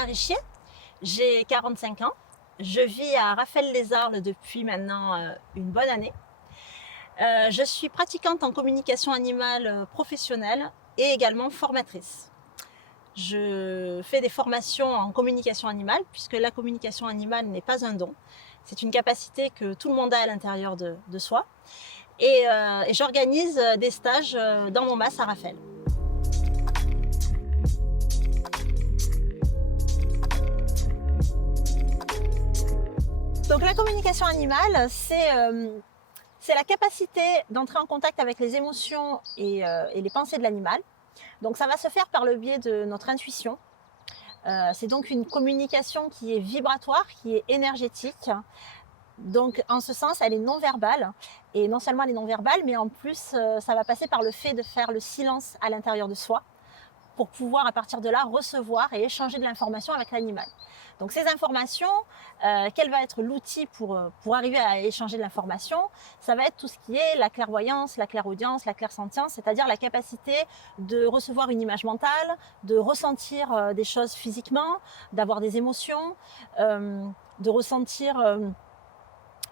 Célia Richier, j'ai 45 ans. Je vis à Raphaël-les-Arles depuis maintenant une bonne année. Je suis pratiquante en communication animale professionnelle et également formatrice. Je fais des formations en communication animale puisque la communication animale n'est pas un don. C'est une capacité que tout le monde a à l'intérieur de soi. Et j'organise des stages dans mon MAS à Raphaël. Donc la communication animale, c'est la capacité d'entrer en contact avec les émotions et les pensées de l'animal. Donc ça va se faire par le biais de notre intuition. C'est donc une communication qui est vibratoire, qui est énergétique. Donc en ce sens, elle est non-verbale. Et non seulement elle est non-verbale, mais en plus, ça va passer par le fait de faire le silence à l'intérieur de soi pour pouvoir à partir de là recevoir et échanger de l'information avec l'animal. Donc ces informations, quel va être l'outil pour arriver à échanger de l'information? Ça va être tout ce qui est la clairvoyance, la clairaudience, la clairsentience, c'est-à-dire la capacité de recevoir une image mentale, de ressentir des choses physiquement, d'avoir des émotions, de ressentir,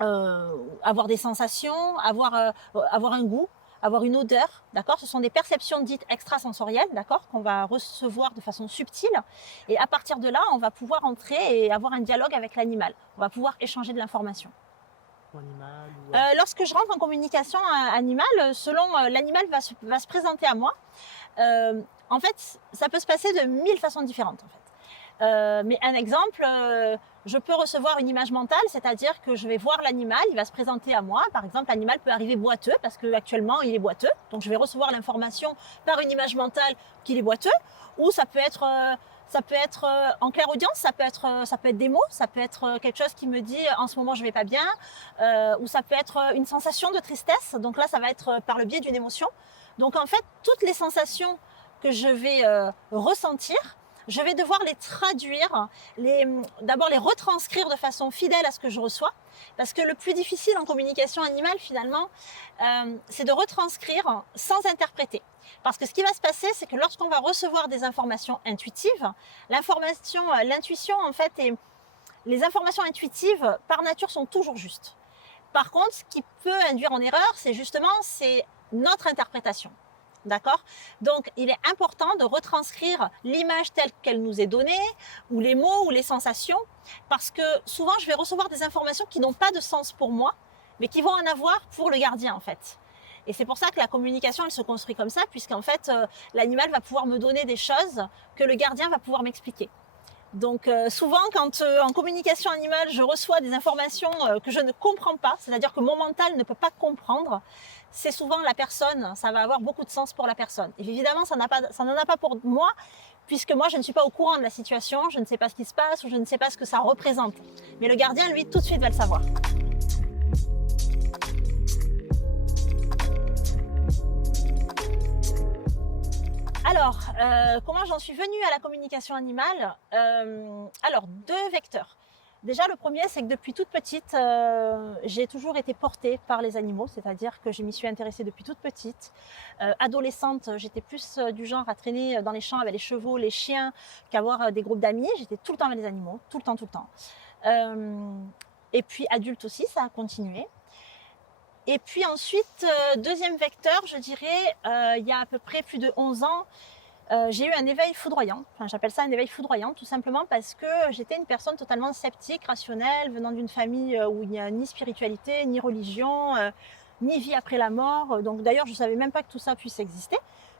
avoir des sensations, avoir un goût, avoir une odeur, d'accord? Ce sont des perceptions dites extrasensorielles, d'accord? Qu'on va recevoir de façon subtile. Et à partir de là, on va pouvoir entrer et avoir un dialogue avec l'animal. On va pouvoir échanger de l'information. Animal ou... Lorsque je rentre en communication animale, selon l'animal va se présenter à moi. En fait, ça peut se passer de 1000 façons différentes, en fait. Mais un exemple, je peux recevoir une image mentale, c'est-à-dire que je vais voir l'animal, il va se présenter à moi. Par exemple, l'animal peut arriver boiteux parce qu'actuellement il est boiteux. Donc je vais recevoir l'information par une image mentale qu'il est boiteux. Ou ça peut être en clairaudience, ça peut être des mots, ça peut être quelque chose qui me dit en ce moment je vais pas bien, ou ça peut être une sensation de tristesse. Donc là, ça va être par le biais d'une émotion. Donc en fait, toutes les sensations que je vais ressentir, je vais devoir les traduire, d'abord les retranscrire de façon fidèle à ce que je reçois, parce que le plus difficile en communication animale finalement, c'est de retranscrire sans interpréter. Parce que ce qui va se passer, c'est que lorsqu'on va recevoir des informations intuitives, l'intuition en fait, les informations intuitives par nature sont toujours justes. Par contre, ce qui peut induire en erreur, c'est notre interprétation. D'accord? Donc, il est important de retranscrire l'image telle qu'elle nous est donnée, ou les mots, ou les sensations, parce que souvent, je vais recevoir des informations qui n'ont pas de sens pour moi, mais qui vont en avoir pour le gardien, en fait. Et c'est pour ça que la communication, elle se construit comme ça, puisqu'en fait, l'animal va pouvoir me donner des choses que le gardien va pouvoir m'expliquer. Donc souvent, quand en communication animale, je reçois des informations que je ne comprends pas, c'est-à-dire que mon mental ne peut pas comprendre, c'est souvent la personne, ça va avoir beaucoup de sens pour la personne. Et évidemment, ça n'en a pas pour moi, puisque moi, je ne suis pas au courant de la situation, je ne sais pas ce qui se passe, ou je ne sais pas ce que ça représente. Mais le gardien, lui, tout de suite va le savoir. Alors, comment j'en suis venue à la communication animale? Alors, deux vecteurs. Déjà, le premier, c'est que depuis toute petite, j'ai toujours été portée par les animaux, c'est-à-dire que je m'y suis intéressée depuis toute petite. Adolescente, j'étais plus du genre à traîner dans les champs avec les chevaux, les chiens, qu'avoir des groupes d'amis. J'étais tout le temps avec les animaux, tout le temps, tout le temps. Et puis adulte aussi, ça a continué. Et puis ensuite, deuxième vecteur, je dirais, il y a à peu près plus de 11 ans, j'ai eu un éveil foudroyant. Enfin, j'appelle ça un éveil foudroyant, tout simplement parce que j'étais une personne totalement sceptique, rationnelle, venant d'une famille où il n'y a ni spiritualité, ni religion, ni vie après la mort. Donc d'ailleurs, je ne savais même pas que tout ça puisse exister,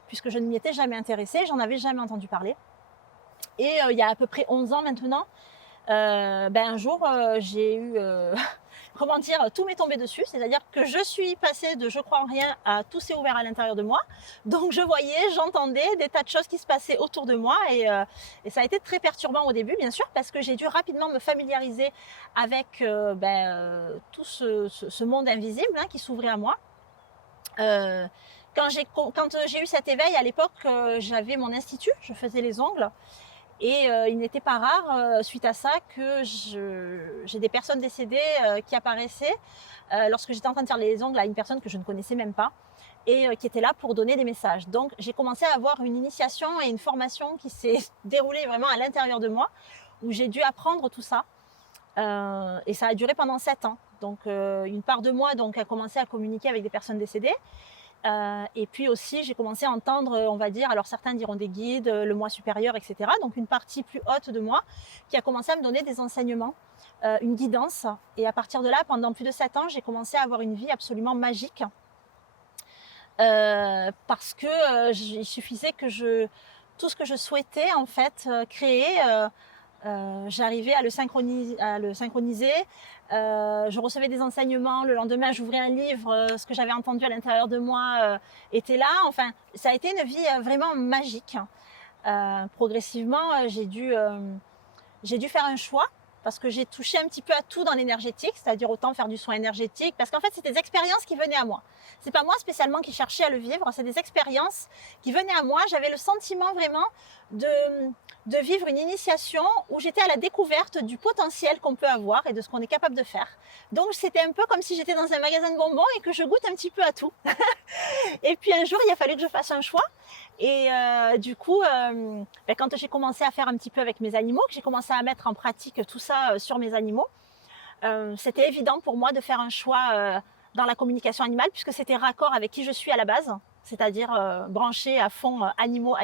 puisque je ne m'y étais jamais intéressée, j'en avais jamais entendu parler. Et il y a à peu près 11 ans maintenant, un jour, j'ai eu... comment dire, tout m'est tombé dessus, c'est-à-dire que je suis passée de je crois en rien à tout s'est ouvert à l'intérieur de moi. Donc je voyais, j'entendais des tas de choses qui se passaient autour de moi et ça a été très perturbant au début, bien sûr, parce que j'ai dû rapidement me familiariser avec tout ce monde invisible qui s'ouvrait à moi. Quand j'ai eu cet éveil, à l'époque, j'avais mon institut, je faisais les ongles. Et il n'était pas rare, suite à ça, que j'ai des personnes décédées qui apparaissaient lorsque j'étais en train de faire les ongles à une personne que je ne connaissais même pas. et qui était là pour donner des messages. Donc j'ai commencé à avoir une initiation et une formation qui s'est déroulée vraiment à l'intérieur de moi, où j'ai dû apprendre tout ça. Et ça a duré pendant 7 ans. Donc une part de moi donc, a commencé à communiquer avec des personnes décédées. Et puis aussi, j'ai commencé à entendre, on va dire, alors certains diront des guides, le moi supérieur, etc. Donc une partie plus haute de moi qui a commencé à me donner des enseignements, une guidance. Et à partir de là, pendant plus de 7 ans, j'ai commencé à avoir une vie absolument magique. Parce que il suffisait que tout ce que je souhaitais en fait créer, j'arrivais à le synchroniser. Je recevais des enseignements. Le lendemain, j'ouvrais un livre. Ce que j'avais entendu à l'intérieur de moi était là. Enfin, ça a été une vie vraiment magique. Progressivement, j'ai dû faire un choix parce que j'ai touché un petit peu à tout dans l'énergétique, c'est-à-dire autant faire du soin énergétique, parce qu'en fait, c'est des expériences qui venaient à moi. C'est pas moi spécialement qui cherchais à le vivre, c'est des expériences qui venaient à moi. J'avais le sentiment vraiment de vivre une initiation où j'étais à la découverte du potentiel qu'on peut avoir et de ce qu'on est capable de faire. Donc c'était un peu comme si j'étais dans un magasin de bonbons et que je goûte un petit peu à tout. Et puis un jour, il a fallu que je fasse un choix. Et du coup, quand j'ai commencé à faire un petit peu avec mes animaux, que j'ai commencé à mettre en pratique tout ça sur mes animaux, c'était évident pour moi de faire un choix dans la communication animale, puisque c'était raccord avec qui je suis à la base, c'est-à-dire branché à fond animaux.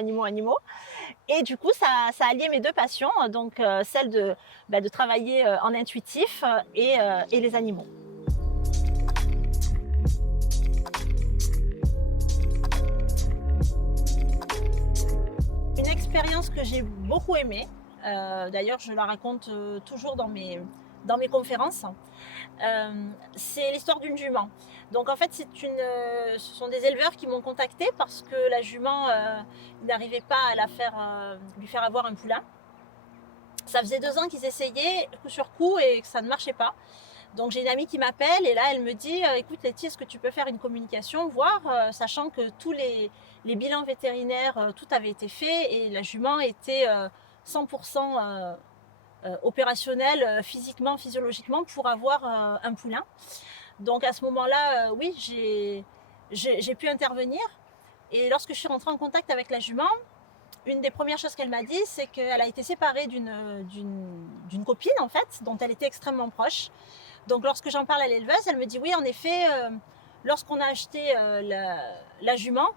Et du coup, ça a lié mes deux passions, donc celle de travailler en intuitif et les animaux. Une expérience que j'ai beaucoup aimée, d'ailleurs je la raconte toujours dans mes conférences, c'est l'histoire d'une jument. Donc en fait ce sont des éleveurs qui m'ont contactée parce que la jument n'arrivait pas à lui faire avoir un poulain. Ça faisait 2 ans qu'ils essayaient coup sur coup et que ça ne marchait pas. Donc j'ai une amie qui m'appelle et là elle me dit écoute Letty, est-ce que tu peux faire une communication, voir, sachant que tous les bilans vétérinaires, tout avait été fait et la jument était 100% opérationnelle physiquement, physiologiquement pour avoir un poulain. Donc à ce moment-là, oui, j'ai pu intervenir. Et lorsque je suis rentrée en contact avec la jument, une des premières choses qu'elle m'a dit, c'est qu'elle a été séparée d'une copine en fait, dont elle était extrêmement proche. Donc lorsque j'en parle à l'éleveuse, elle me dit oui, en effet, lorsqu'on a acheté la jument,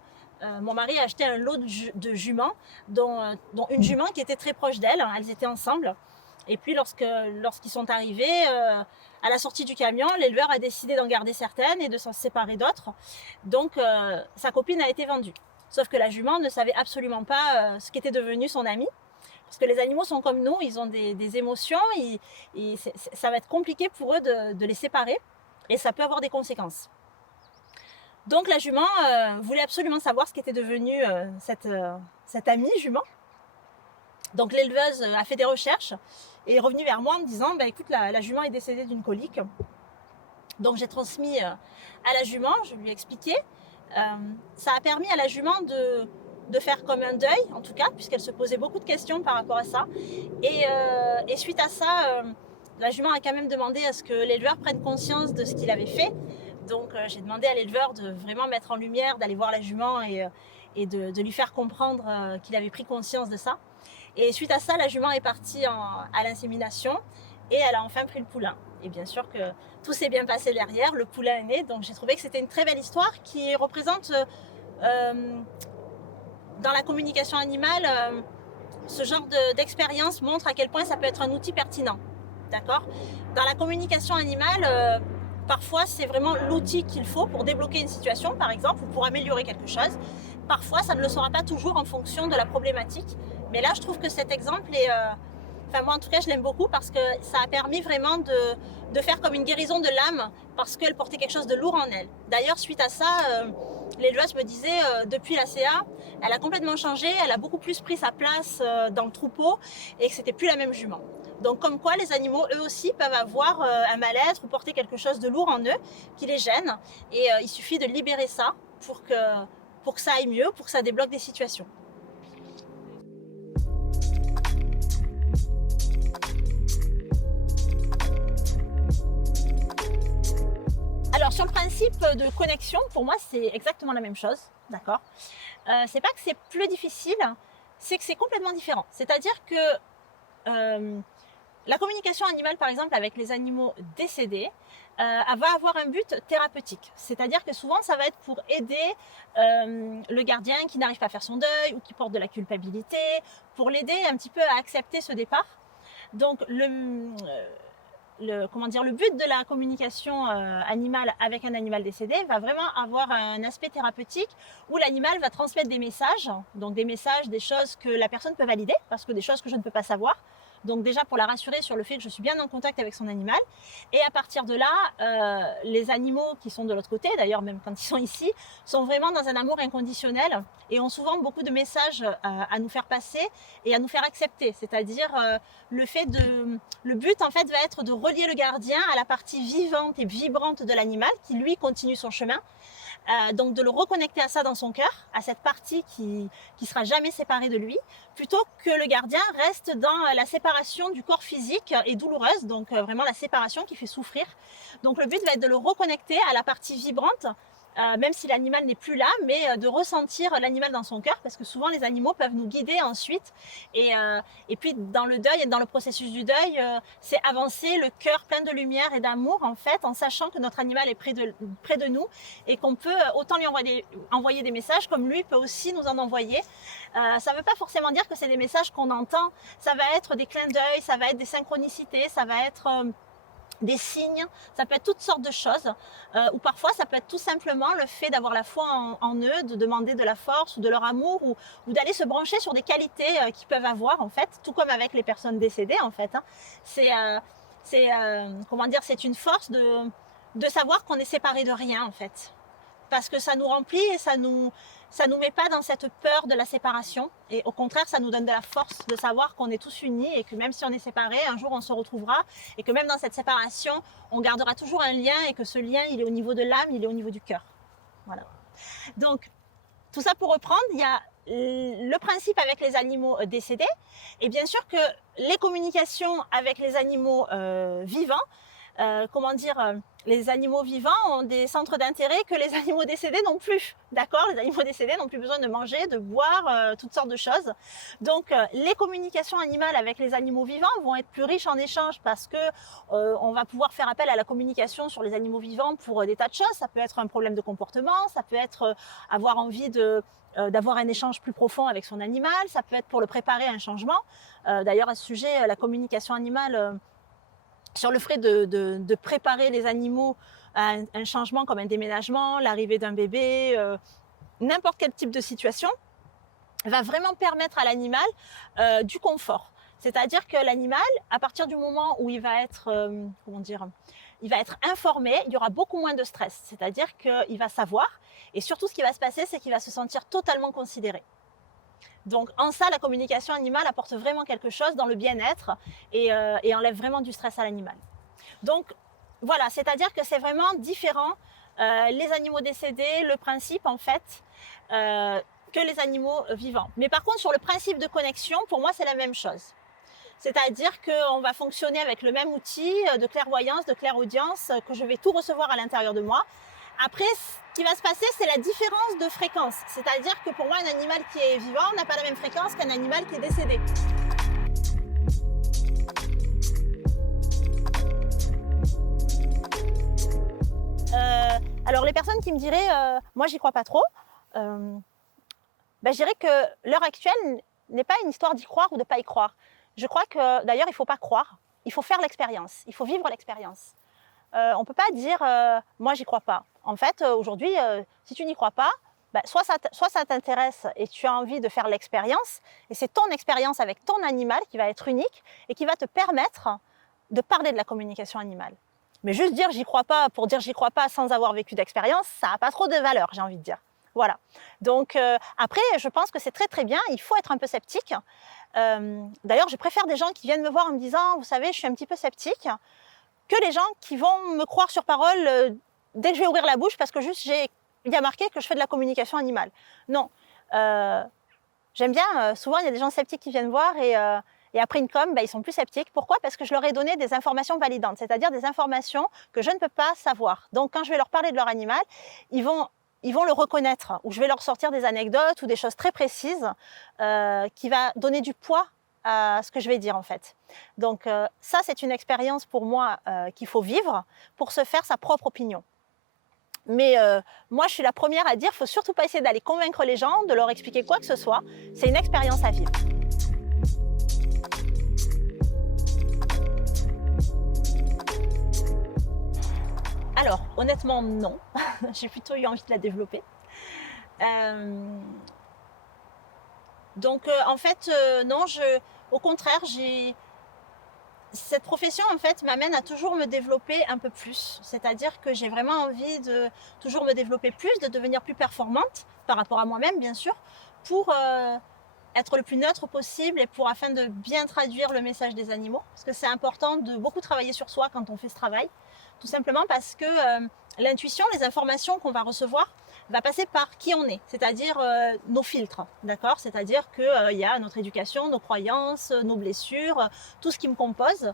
mon mari a acheté un lot de juments, dont une jument qui était très proche d'elle, elles étaient ensemble. Et puis lorsqu'ils sont arrivés, à la sortie du camion, l'éleveur a décidé d'en garder certaines et de s'en séparer d'autres. Donc sa copine a été vendue. Sauf que la jument ne savait absolument pas ce qu'était devenu son ami. Parce que les animaux sont comme nous, ils ont des émotions, ça va être compliqué pour eux de les séparer et ça peut avoir des conséquences. Donc la jument voulait absolument savoir ce qu'était devenu cette amie jument. Donc l'éleveuse a fait des recherches et est revenue vers moi en me disant écoute, la jument est décédée d'une colique. Donc j'ai transmis à la jument, je lui ai expliqué. Ça a permis à la jument de faire comme un deuil, en tout cas, puisqu'elle se posait beaucoup de questions par rapport à ça. Et suite à ça, la jument a quand même demandé à ce que l'éleveur prenne conscience de ce qu'il avait fait. Donc j'ai demandé à l'éleveur de vraiment mettre en lumière, d'aller voir la jument et de lui faire comprendre qu'il avait pris conscience de ça. Et suite à ça, la jument est partie à l'insémination et elle a enfin pris le poulain. Et bien sûr que tout s'est bien passé derrière, le poulain est né. Donc j'ai trouvé que c'était une très belle histoire qui représente dans la communication animale, ce genre d'expérience montre à quel point ça peut être un outil pertinent. D'accord ? Dans la communication animale, parfois c'est vraiment l'outil qu'il faut pour débloquer une situation, par exemple, ou pour améliorer quelque chose. Parfois, ça ne le sera pas toujours en fonction de la problématique. Mais là, je trouve que cet exemple est... moi, en tout cas, je l'aime beaucoup parce que ça a permis vraiment de faire comme une guérison de l'âme parce qu'elle portait quelque chose de lourd en elle. D'ailleurs, suite à ça, l'éleveuse me disait, depuis la CA, elle a complètement changé, elle a beaucoup plus pris sa place dans le troupeau et que c'était plus la même jument. Donc, comme quoi, les animaux, eux aussi, peuvent avoir un mal-être ou porter quelque chose de lourd en eux qui les gêne. Et il suffit de libérer ça pour que ça aille mieux, pour que ça débloque des situations. Alors sur le principe de connexion, pour moi, c'est exactement la même chose, d'accord. C'est pas que c'est plus difficile, c'est que c'est complètement différent. C'est-à-dire que la communication animale, par exemple, avec les animaux décédés, elle va avoir un but thérapeutique. C'est-à-dire que souvent, ça va être pour aider le gardien qui n'arrive pas à faire son deuil ou qui porte de la culpabilité, pour l'aider un petit peu à accepter ce départ. Donc, le but de la communication animale avec un animal décédé va vraiment avoir un aspect thérapeutique où l'animal va transmettre des messages, donc des messages, des choses que la personne peut valider, parce que des choses que je ne peux pas savoir. Donc déjà pour la rassurer sur le fait que je suis bien en contact avec son animal. Et à partir de là, les animaux qui sont de l'autre côté, d'ailleurs même quand ils sont ici, sont vraiment dans un amour inconditionnel et ont souvent beaucoup de messages à nous faire passer et à nous faire accepter. C'est-à-dire le but en fait va être de relier le gardien à la partie vivante et vibrante de l'animal qui lui continue son chemin. Donc de le reconnecter à ça dans son cœur, à cette partie qui sera jamais séparée de lui, plutôt que le gardien reste dans la séparation du corps physique et douloureuse, donc vraiment la séparation qui fait souffrir. Donc le but va être de le reconnecter à la partie vibrante, même si l'animal n'est plus là, mais de ressentir l'animal dans son cœur, parce que souvent les animaux peuvent nous guider ensuite. Et puis dans le deuil et dans le processus du deuil, c'est avancer le cœur plein de lumière et d'amour, en fait, en sachant que notre animal est près de nous et qu'on peut autant lui envoyer des messages comme lui peut aussi nous en envoyer. Ça ne veut pas forcément dire que c'est des messages qu'on entend, ça va être des clins d'œil, ça va être des synchronicités, ça va être des signes, ça peut être toutes sortes de choses, ou parfois ça peut être tout simplement le fait d'avoir la foi en eux, de demander de la force ou de leur amour, ou d'aller se brancher sur des qualités qu'ils peuvent avoir en fait, tout comme avec les personnes décédées en fait. Hein. Comment dire, c'est une force de savoir qu'on est séparé de rien en fait, parce que ça nous remplit et ça nous met pas dans cette peur de la séparation, et au contraire ça nous donne de la force de savoir qu'on est tous unis et que même si on est séparés, un jour on se retrouvera, et que même dans cette séparation on gardera toujours un lien, et que ce lien il est au niveau de l'âme, il est au niveau du cœur. Voilà. Donc tout ça pour reprendre, il y a le principe avec les animaux décédés, et bien sûr que les communications avec les animaux vivants, les animaux vivants ont des centres d'intérêt que les animaux décédés n'ont plus. D'accord ? Les animaux décédés n'ont plus besoin de manger, de boire, toutes sortes de choses. Donc, les communications animales avec les animaux vivants vont être plus riches en échanges, parce que on va pouvoir faire appel à la communication sur les animaux vivants pour des tas de choses. Ça peut être un problème de comportement, ça peut être avoir envie d'avoir un échange plus profond avec son animal, ça peut être pour le préparer à un changement. D'ailleurs, à ce sujet, la communication animale sur le fait de préparer les animaux à un changement comme un déménagement, l'arrivée d'un bébé, n'importe quel type de situation, va vraiment permettre à l'animal du confort. C'est-à-dire que l'animal, à partir du moment où il va être, il va être informé, il y aura beaucoup moins de stress. C'est-à-dire qu'il va savoir, et surtout ce qui va se passer, c'est qu'il va se sentir totalement considéré. Donc en ça, la communication animale apporte vraiment quelque chose dans le bien-être et enlève vraiment du stress à l'animal. Donc voilà, c'est-à-dire que c'est vraiment différent, les animaux décédés, le principe en fait, que les animaux vivants. Mais par contre, sur le principe de connexion, pour moi, c'est la même chose. C'est-à-dire qu'on va fonctionner avec le même outil de clairvoyance, de clairaudience, que je vais tout recevoir à l'intérieur de moi. Après, ce qui va se passer, c'est la différence de fréquence. C'est-à-dire que pour moi, un animal qui est vivant n'a pas la même fréquence qu'un animal qui est décédé. Alors, les personnes qui me diraient moi, j'y crois pas trop, je dirais que l'heure actuelle n'est pas une histoire d'y croire ou de ne pas y croire. Je crois que, d'ailleurs, il ne faut pas croire, il faut faire l'expérience, il faut vivre l'expérience. On ne peut pas dire moi j'y crois pas. En fait, aujourd'hui, si tu n'y crois pas, soit ça t'intéresse et tu as envie de faire l'expérience, et c'est ton expérience avec ton animal qui va être unique et qui va te permettre de parler de la communication animale. Mais juste dire j'y crois pas pour dire j'y crois pas sans avoir vécu d'expérience, ça n'a pas trop de valeur, j'ai envie de dire. Voilà. Donc après, je pense que c'est très très bien, il faut être un peu sceptique. D'ailleurs, je préfère des gens qui viennent me voir en me disant vous savez, je suis un petit peu sceptique, que les gens qui vont me croire sur parole dès que je vais ouvrir la bouche, parce que juste il y a marqué que je fais de la communication animale. Non. J'aime bien, souvent il y a des gens sceptiques qui viennent voir, et Et après une com, ils sont plus sceptiques. Pourquoi? Parce que je leur ai donné des informations validantes, c'est-à-dire des informations que je ne peux pas savoir. Donc quand je vais leur parler de leur animal, ils vont le reconnaître, ou je vais leur sortir des anecdotes ou des choses très précises qui va donner du poids à ce que je vais dire en fait. Donc ça, c'est une expérience pour moi qu'il faut vivre pour se faire sa propre opinion. Mais moi, je suis la première à dire, il ne faut surtout pas essayer d'aller convaincre les gens, de leur expliquer quoi que ce soit. C'est une expérience à vivre. Alors, honnêtement, non. J'ai plutôt eu envie de la développer. Donc, en fait, non, au contraire, cette profession, en fait, m'amène à toujours me développer un peu plus. C'est-à-dire que j'ai vraiment envie de toujours me développer plus, de devenir plus performante par rapport à moi-même, bien sûr, pour être le plus neutre possible et afin de bien traduire le message des animaux. Parce que c'est important de beaucoup travailler sur soi quand on fait ce travail. Tout simplement parce que l'intuition, les informations qu'on va recevoir, va passer par qui on est, c'est-à-dire nos filtres, d'accord? C'est-à-dire qu'il y a notre éducation, nos croyances, nos blessures, tout ce qui me compose.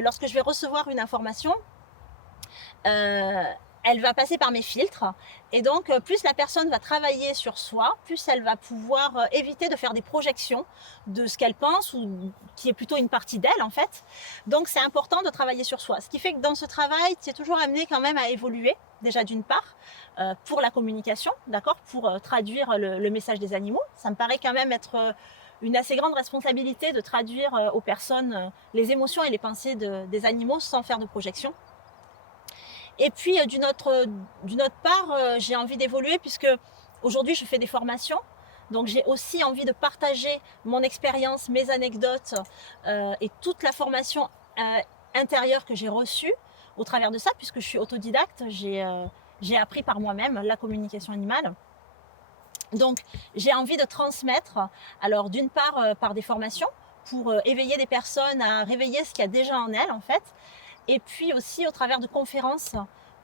Lorsque je vais recevoir une information, elle va passer par mes filtres, et donc plus la personne va travailler sur soi, plus elle va pouvoir éviter de faire des projections de ce qu'elle pense, ou qui est plutôt une partie d'elle en fait. Donc c'est important de travailler sur soi, ce qui fait que dans ce travail, tu es toujours amené quand même à évoluer, déjà d'une part, pour la communication, d'accord, pour traduire le message des animaux. Ça me paraît quand même être une assez grande responsabilité de traduire aux personnes les émotions et les pensées des animaux sans faire de projection. Et puis d'une autre part, j'ai envie d'évoluer, puisque aujourd'hui je fais des formations. Donc j'ai aussi envie de partager mon expérience, mes anecdotes et toute la formation intérieure que j'ai reçue au travers de ça, puisque je suis autodidacte, j'ai appris par moi-même la communication animale. Donc j'ai envie de transmettre, alors d'une part par des formations, pour éveiller des personnes à réveiller ce qu'il y a déjà en elles en fait, et puis aussi au travers de conférences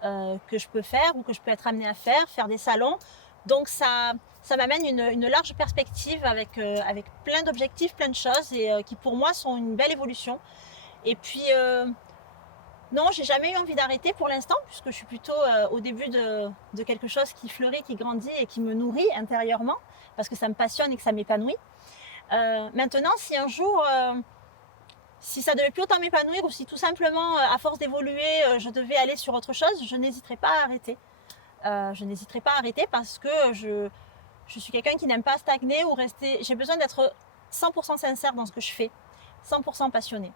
que je peux faire, ou que je peux être amenée à faire des salons. Donc ça m'amène une large perspective avec plein d'objectifs, plein de choses, et qui pour moi sont une belle évolution. Et puis non, j'ai jamais eu envie d'arrêter pour l'instant, puisque je suis plutôt au début de quelque chose qui fleurit, qui grandit et qui me nourrit intérieurement, parce que ça me passionne et que ça m'épanouit. Maintenant, si un jour si ça devait plus autant m'épanouir, ou si tout simplement, à force d'évoluer, je devais aller sur autre chose, je n'hésiterai pas à arrêter. Je n'hésiterai pas à arrêter, parce que je suis quelqu'un qui n'aime pas stagner ou rester. J'ai besoin d'être 100% sincère dans ce que je fais, 100% passionnée.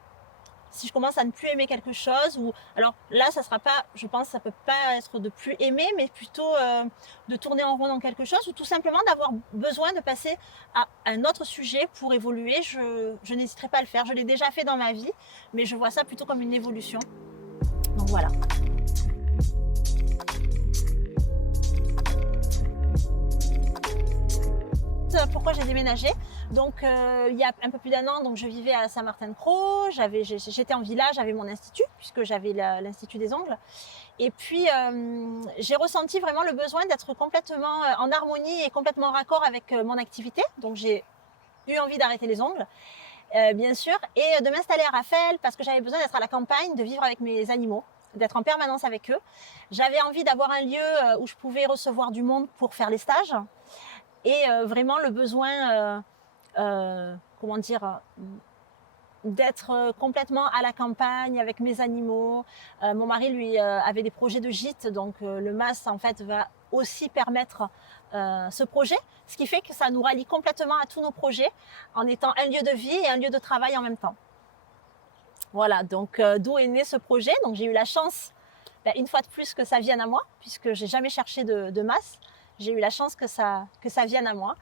Si je commence à ne plus aimer quelque chose, ou alors là, ça sera pas, je pense, ça peut pas être de plus aimer, mais plutôt de tourner en rond dans quelque chose, ou tout simplement d'avoir besoin de passer à un autre sujet pour évoluer. Je n'hésiterai pas à le faire. Je l'ai déjà fait dans ma vie, mais je vois ça plutôt comme une évolution. Donc voilà. Pourquoi j'ai déménagé? Donc il y a un peu plus d'un an, donc je vivais à Saint-Martin-de-Crau, j'étais en village, j'avais mon institut, puisque j'avais l'institut des ongles. Et puis j'ai ressenti vraiment le besoin d'être complètement en harmonie et complètement raccord avec mon activité. Donc j'ai eu envie d'arrêter les ongles, bien sûr, et de m'installer à Raphaël, parce que j'avais besoin d'être à la campagne, de vivre avec mes animaux, d'être en permanence avec eux. J'avais envie d'avoir un lieu où je pouvais recevoir du monde pour faire les stages. Et vraiment le besoin, comment dire, d'être complètement à la campagne avec mes animaux. Mon mari, lui, avait des projets de gîte, donc le MAS, en fait, va aussi permettre ce projet, ce qui fait que ça nous rallie complètement à tous nos projets, en étant un lieu de vie et un lieu de travail en même temps. Voilà, donc d'où est né ce projet. Donc j'ai eu la chance, une fois de plus, que ça vienne à moi, puisque j'ai jamais cherché de MAS. J'ai eu la chance que ça vienne à moi.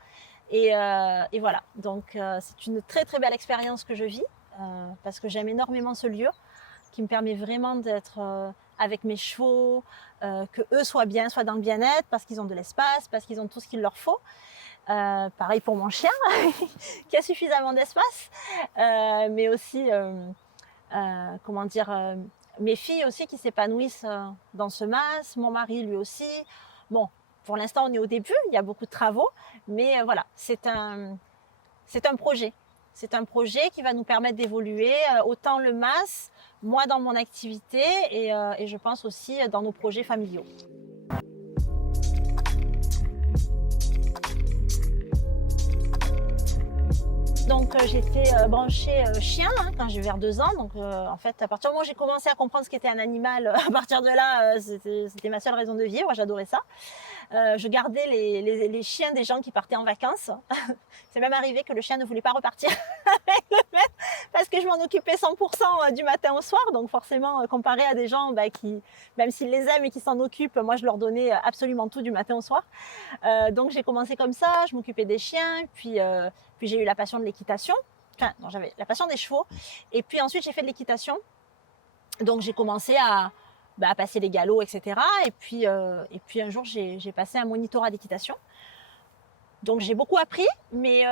Et voilà, donc c'est une très très belle expérience que je vis, parce que j'aime énormément ce lieu, qui me permet vraiment d'être avec mes chevaux, que eux soient bien, soient dans le bien-être, parce qu'ils ont de l'espace, parce qu'ils ont tout ce qu'il leur faut. Pareil pour mon chien, qui a suffisamment d'espace, mais aussi, comment dire, mes filles aussi qui s'épanouissent dans ce MAS, mon mari lui aussi. Bon, pour l'instant, on est au début, il y a beaucoup de travaux, mais voilà, c'est un projet. C'est un projet qui va nous permettre d'évoluer, autant le MAS, moi dans mon activité et je pense aussi dans nos projets familiaux. Donc j'étais branchée chien quand j'ai vers 2 ans. Donc en fait, à partir du moment où j'ai commencé à comprendre ce qu'était un animal, à partir de là, c'était ma seule raison de vivre. J'adorais ça. Je gardais les chiens des gens qui partaient en vacances. C'est même arrivé que le chien ne voulait pas repartir avec le maître parce que je m'en occupais 100% du matin au soir. Donc forcément, comparé à des gens qui, même s'ils les aiment et qui s'en occupent, moi je leur donnais absolument tout du matin au soir. Donc j'ai commencé comme ça, je m'occupais des chiens, puis j'ai eu la passion de l'équitation. Enfin, non, j'avais la passion des chevaux. Et puis ensuite j'ai fait de l'équitation. Donc j'ai commencé à passer les galops, etc. Et puis un jour, j'ai passé un monitorat d'équitation. Donc j'ai beaucoup appris, mais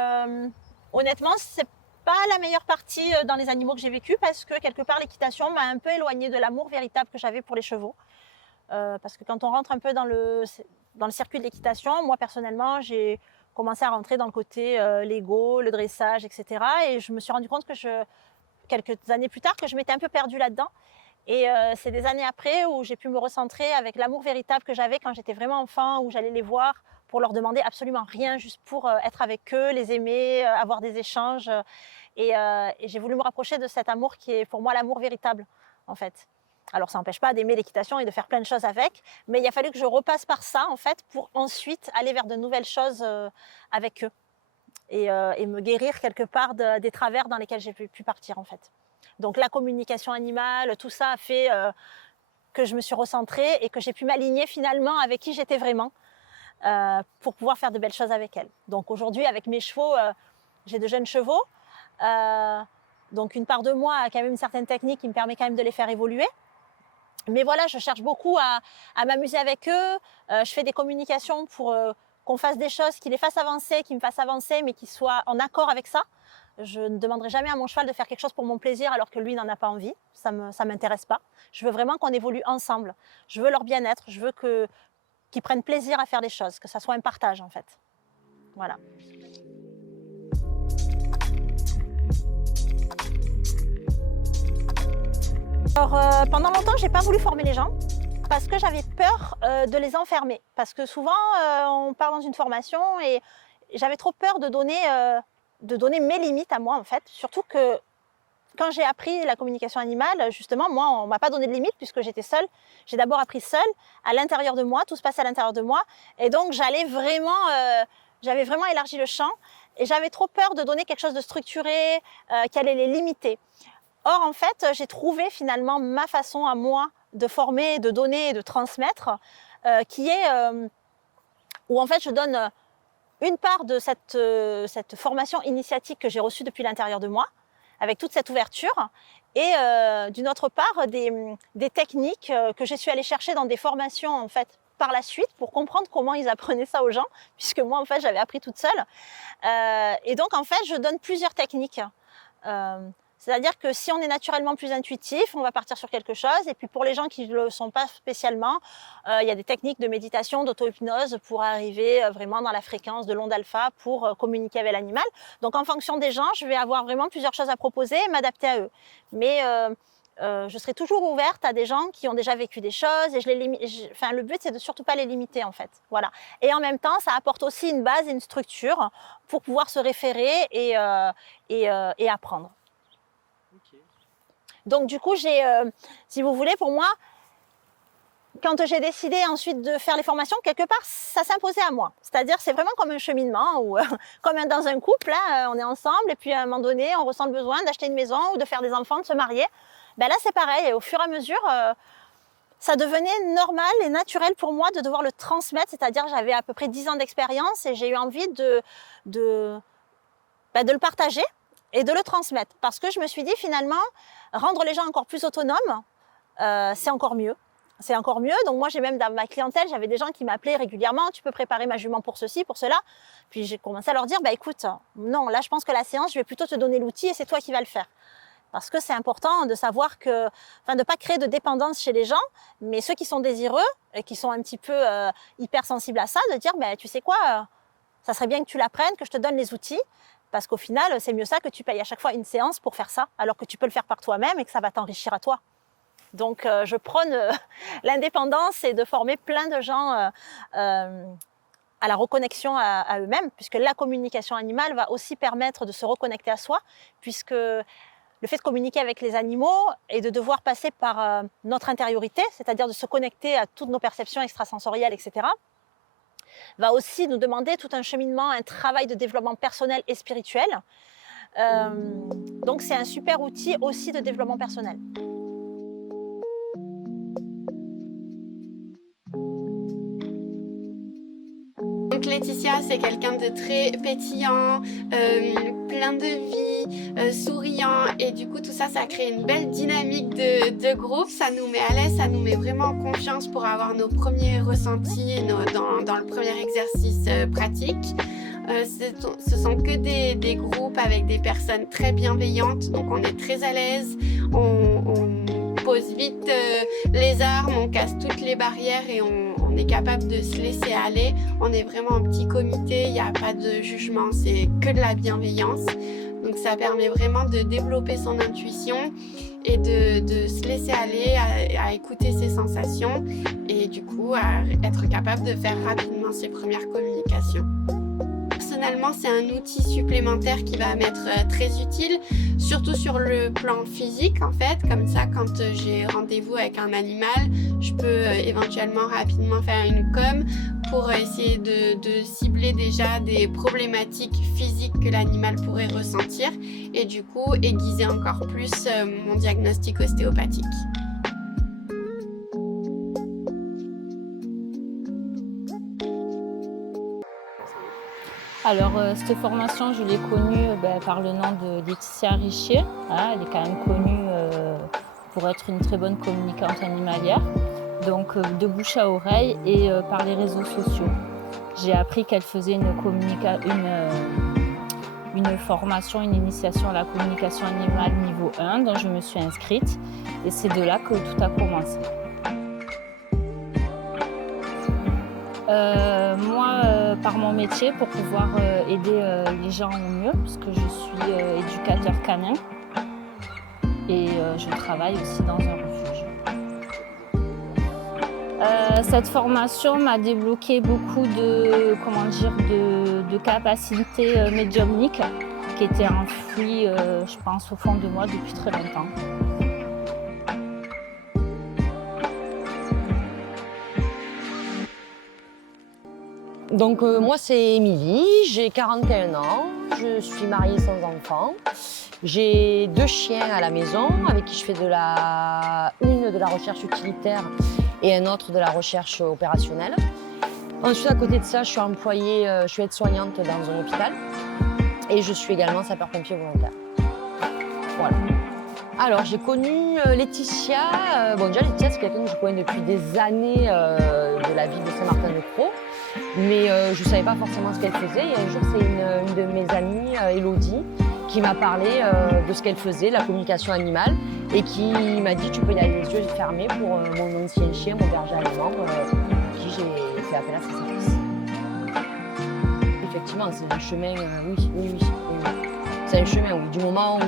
honnêtement, c'est pas la meilleure partie dans les animaux que j'ai vécu parce que quelque part, l'équitation m'a un peu éloignée de l'amour véritable que j'avais pour les chevaux. Parce que quand on rentre un peu dans le circuit de l'équitation, moi personnellement, j'ai commencé à rentrer dans le côté Lego, le dressage, etc. Et je me suis rendu compte que quelques années plus tard, que je m'étais un peu perdue là-dedans. Et c'est des années après où j'ai pu me recentrer avec l'amour véritable que j'avais quand j'étais vraiment enfant, où j'allais les voir pour leur demander absolument rien, juste pour être avec eux, les aimer, avoir des échanges. Et j'ai voulu me rapprocher de cet amour qui est pour moi l'amour véritable, en fait. Alors ça n'empêche pas d'aimer l'équitation et de faire plein de choses avec, mais il a fallu que je repasse par ça, en fait, pour ensuite aller vers de nouvelles choses avec eux et me guérir quelque part des travers dans lesquels j'ai pu partir, en fait. Donc la communication animale, tout ça a fait que je me suis recentrée et que j'ai pu m'aligner finalement avec qui j'étais vraiment pour pouvoir faire de belles choses avec elles. Donc aujourd'hui, avec mes chevaux, j'ai de jeunes chevaux. Donc une part de moi a quand même une certaine technique qui me permet quand même de les faire évoluer. Mais voilà, je cherche beaucoup à m'amuser avec eux. Je fais des communications pour qu'on fasse des choses qui les fassent avancer, qui me fassent avancer, mais qui soient en accord avec ça. Je ne demanderai jamais à mon cheval de faire quelque chose pour mon plaisir alors que lui n'en a pas envie. Ça m'intéresse pas. Je veux vraiment qu'on évolue ensemble. Je veux leur bien-être. Je veux qu'ils prennent plaisir à faire les choses, que ça soit un partage en fait. Voilà. Alors, pendant longtemps, j'ai pas voulu former les gens parce que j'avais peur de les enfermer. Parce que souvent, on part dans une formation et j'avais trop peur de donner mes limites à moi, en fait. Surtout que quand j'ai appris la communication animale, justement, moi, on ne m'a pas donné de limites puisque j'étais seule. J'ai d'abord appris seule, à l'intérieur de moi, tout se passait à l'intérieur de moi. Et donc, j'avais vraiment élargi le champ et j'avais trop peur de donner quelque chose de structuré qui allait les limiter. Or, en fait, j'ai trouvé finalement ma façon à moi de former, de donner et de transmettre, qui est où en fait je donne une part de cette formation initiatique que j'ai reçue depuis l'intérieur de moi, avec toute cette ouverture, et d'une autre part des techniques que j'ai su aller chercher dans des formations en fait par la suite pour comprendre comment ils apprenaient ça aux gens, puisque moi en fait j'avais appris toute seule. Et donc en fait je donne plusieurs techniques. C'est-à-dire que si on est naturellement plus intuitif, on va partir sur quelque chose. Et puis pour les gens qui ne le sont pas spécialement, il y a des techniques de méditation, d'auto-hypnose pour arriver vraiment dans la fréquence de l'onde alpha pour communiquer avec l'animal. Donc en fonction des gens, je vais avoir vraiment plusieurs choses à proposer et m'adapter à eux. Mais je serai toujours ouverte à des gens qui ont déjà vécu des choses et le but c'est de surtout pas les limiter en fait. Voilà. Et en même temps, ça apporte aussi une base et une structure pour pouvoir se référer et apprendre. Donc du coup, si vous voulez, pour moi, quand j'ai décidé ensuite de faire les formations, quelque part, ça s'imposait à moi. C'est-à-dire, c'est vraiment comme un cheminement, ou comme dans un couple, là, on est ensemble, et puis à un moment donné, on ressent le besoin d'acheter une maison, ou de faire des enfants, de se marier. Ben là, c'est pareil, et au fur et à mesure, ça devenait normal et naturel pour moi de devoir le transmettre, c'est-à-dire j'avais à peu près 10 ans d'expérience, et j'ai eu envie de le partager, et de le transmettre. Parce que je me suis dit, finalement, rendre les gens encore plus autonomes, c'est encore mieux. C'est encore mieux. Donc moi, j'ai même dans ma clientèle, j'avais des gens qui m'appelaient régulièrement, tu peux préparer ma jument pour ceci, pour cela. Puis j'ai commencé à leur dire, écoute, non, là, je pense que la séance, je vais plutôt te donner l'outil et c'est toi qui vas le faire. Parce que c'est important de savoir de ne pas créer de dépendance chez les gens, mais ceux qui sont désireux et qui sont un petit peu hypersensibles à ça, de dire, tu sais quoi, ça serait bien que tu l'apprennes, que je te donne les outils. Parce qu'au final, c'est mieux ça que tu payes à chaque fois une séance pour faire ça, alors que tu peux le faire par toi-même et que ça va t'enrichir à toi. Donc, je prône l'indépendance et de former plein de gens à la reconnexion à eux-mêmes, puisque la communication animale va aussi permettre de se reconnecter à soi, puisque le fait de communiquer avec les animaux et de devoir passer par notre intériorité, c'est-à-dire de se connecter à toutes nos perceptions extrasensorielles, etc., va aussi nous demander tout un cheminement, un travail de développement personnel et spirituel. Donc c'est un super outil aussi de développement personnel. Donc Laetitia, c'est quelqu'un de très pétillant, plein de vie, souriant, et du coup tout ça, ça crée une belle dynamique de groupe. Ça nous met à l'aise, ça nous met vraiment en confiance pour avoir nos premiers ressentis dans le premier exercice pratique. Ce sont que des groupes avec des personnes très bienveillantes, donc on est très à l'aise, on pose vite les armes, on casse toutes les barrières et on est capable de se laisser aller. On est vraiment un petit comité, il n'y a pas de jugement, c'est que de la bienveillance. Donc ça permet vraiment de développer son intuition et de se laisser aller à écouter ses sensations et du coup à être capable de faire rapidement ses premières communications. Personnellement, c'est un outil supplémentaire qui va m'être très utile, surtout sur le plan physique en fait. Comme ça, quand j'ai rendez-vous avec un animal, je peux éventuellement rapidement faire une com pour essayer de cibler déjà des problématiques physiques que l'animal pourrait ressentir et du coup aiguiser encore plus mon diagnostic ostéopathique. Alors, cette formation, je l'ai connue par le nom de Laetitia Richier. Hein, elle est quand même connue pour être une très bonne communicante animalière, donc de bouche à oreille et par les réseaux sociaux. J'ai appris qu'elle faisait une formation, une initiation à la communication animale niveau 1, dont je me suis inscrite, et c'est de là que tout a commencé. Moi, par mon métier, pour pouvoir aider les gens au mieux, puisque je suis éducateur canin et je travaille aussi dans un refuge. Cette formation m'a débloqué beaucoup de capacités médiumniques qui étaient enfouies, je pense, au fond de moi depuis très longtemps. Donc moi c'est Émilie, j'ai 41 ans, je suis mariée sans enfant. J'ai 2 chiens à la maison avec qui je fais une de la recherche utilitaire et un autre de la recherche opérationnelle. Ensuite à côté de ça, je suis employée, je suis aide-soignante dans un hôpital et je suis également sapeur-pompier volontaire. Voilà. Alors j'ai connu Laetitia, déjà Laetitia c'est quelqu'un que je connais depuis des années de la ville de Saint-Martin-de-Crau. Mais je ne savais pas forcément ce qu'elle faisait. Et un jour, c'est une de mes amies, Elodie, qui m'a parlé de ce qu'elle faisait, la communication animale, et qui m'a dit « tu peux y aller les yeux fermés pour mon ancien chien, mon berger allemand, qui j'ai fait appel à ses services. » Effectivement, c'est un chemin, oui. C'est un chemin, oui. Du moment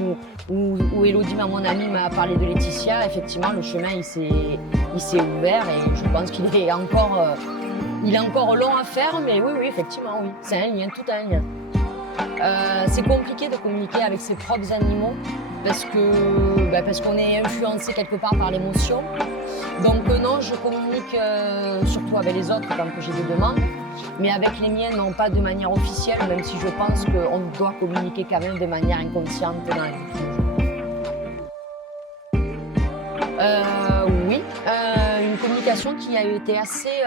où Elodie, mon amie, m'a parlé de Laetitia, effectivement, le chemin, il s'est ouvert et je pense qu'il est encore... il est encore long à faire, mais oui, effectivement, oui. C'est un lien, tout un lien. C'est compliqué de communiquer avec ses propres animaux parce qu'on est influencé quelque part par l'émotion. Donc non, je communique surtout avec les autres quand j'ai des demandes, mais avec les miens, non, pas de manière officielle, même si je pense qu'on doit communiquer quand même de manière inconsciente dans la vie de tous les jours. Oui, une communication qui a été assez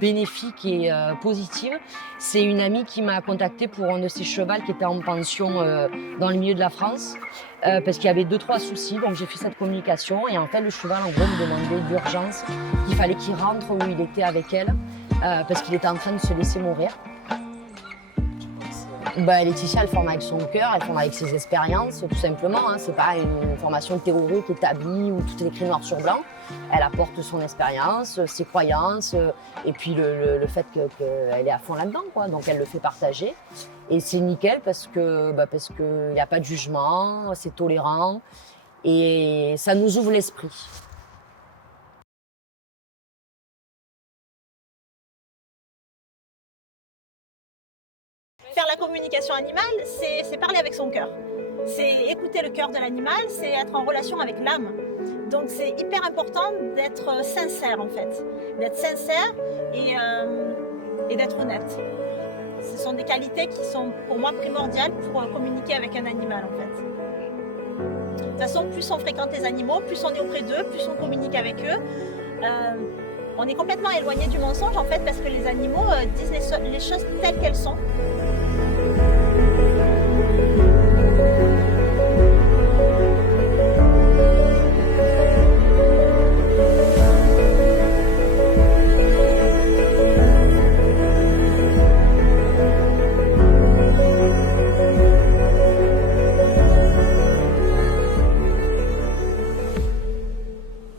bénéfique et positive. C'est une amie qui m'a contactée pour un de ses chevals qui était en pension dans le milieu de la France parce qu'il y avait 2-3 soucis, donc j'ai fait cette communication et en fait le cheval en gros me demandait d'urgence qu'il fallait qu'il rentre où il était avec elle parce qu'il était en train de se laisser mourir. Bah, Laetitia, elle forme avec son cœur, elle forme avec ses expériences, tout simplement. Hein. C'est pas une formation théorique établie où tout est écrit noir sur blanc. Elle apporte son expérience, ses croyances, et puis le fait qu'elle est à fond là-dedans, quoi. Donc elle le fait partager. Et c'est nickel parce que y a pas de jugement, c'est tolérant et ça nous ouvre l'esprit. Faire la communication animale, c'est parler avec son cœur. C'est écouter le cœur de l'animal, c'est être en relation avec l'âme. Donc c'est hyper important d'être sincère en fait. D'être sincère et d'être honnête. Ce sont des qualités qui sont pour moi primordiales pour communiquer avec un animal en fait. De toute façon, plus on fréquente les animaux, plus on est auprès d'eux, plus on communique avec eux. On est complètement éloigné du mensonge en fait parce que les animaux disent les choses telles qu'elles sont.